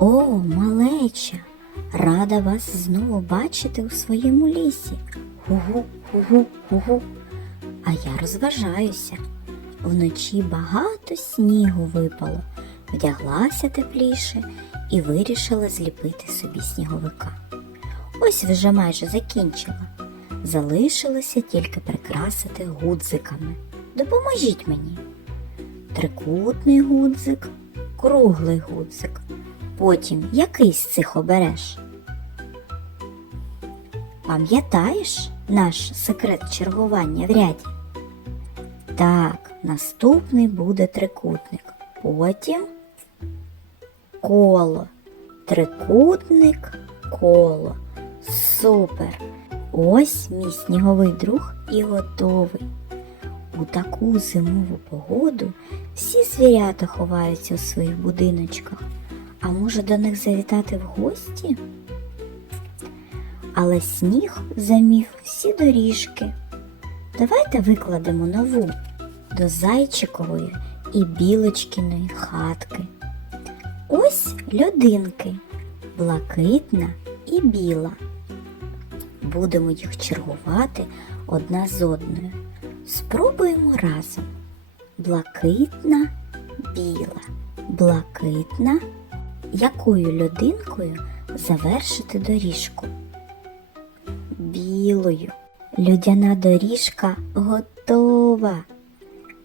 О, малеча! Рада вас знову бачити у своєму лісі. Гу-гу, гу-гу, гу-гу. А я розважаюся. Вночі багато снігу випало, вдяглася тепліше і вирішила зліпити собі сніговика. Ось вже майже закінчила. Залишилося тільки прикрасити гудзиками. Допоможіть мені. Трикутний гудзик, круглий гудзик. Потім який з цих обереш? Пам'ятаєш наш секрет чергування в ряді? Так, наступний буде трикутник. Потім коло. Трикутник, коло. Супер! Ось мій сніговий друг і готовий. У таку зимову погоду всі звірята ховаються у своїх будиночках. А може до них завітати в гості? Але сніг заміг всі доріжки. Давайте викладемо нову до зайчикової і білочкиної хатки. Ось льодинки, блакитна і біла. Будемо їх чергувати одна з одною. Спробуємо разом. Блакитна, біла, блакитна. Якою льодинкою завершити доріжку? Білою. Людяна доріжка готова.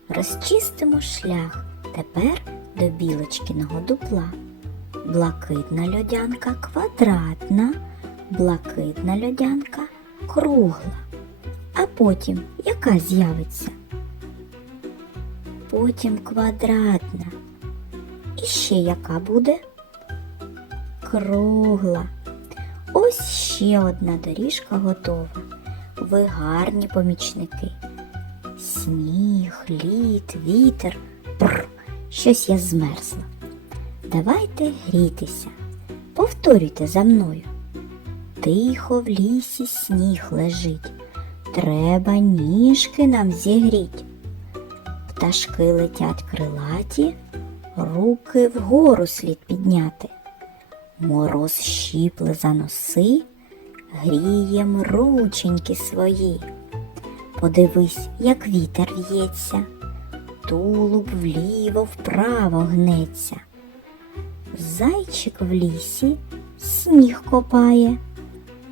Розчистимо шлях тепер до білочкиного дупла. Блакитна льодянка квадратна, блакитна льодянка кругла. А потім яка з'явиться? Потім квадратна. І ще яка буде? Кругла. Ось ще одна доріжка готова. Ви гарні помічники. Сніг, лід, вітер. Бррр, щось я змерзла. Давайте грітися. Повторюйте за мною. Тихо в лісі сніг лежить. Треба ніжки нам зігріть. Пташки летять крилаті, руки вгору слід підняти. Мороз щіпле за носи, грієм рученьки свої. Подивись, як вітер в'ється, тулуб вліво вправо гнеться. Зайчик в лісі сніг копає,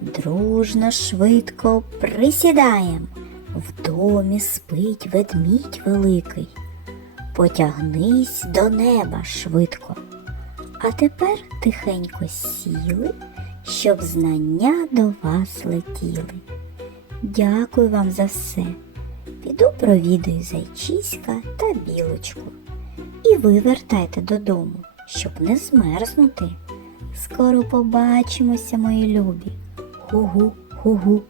дружно швидко присідаєм. В домі спить ведмідь великий. Потягнись до неба швидко. А тепер тихенько сіли, щоб знання до вас летіли. Дякую вам за все. Піду провідаю зайчиська та білочку. І ви вертайте додому, щоб не змерзнути. Скоро побачимося, мої любі. Ху-гу, ху-гу.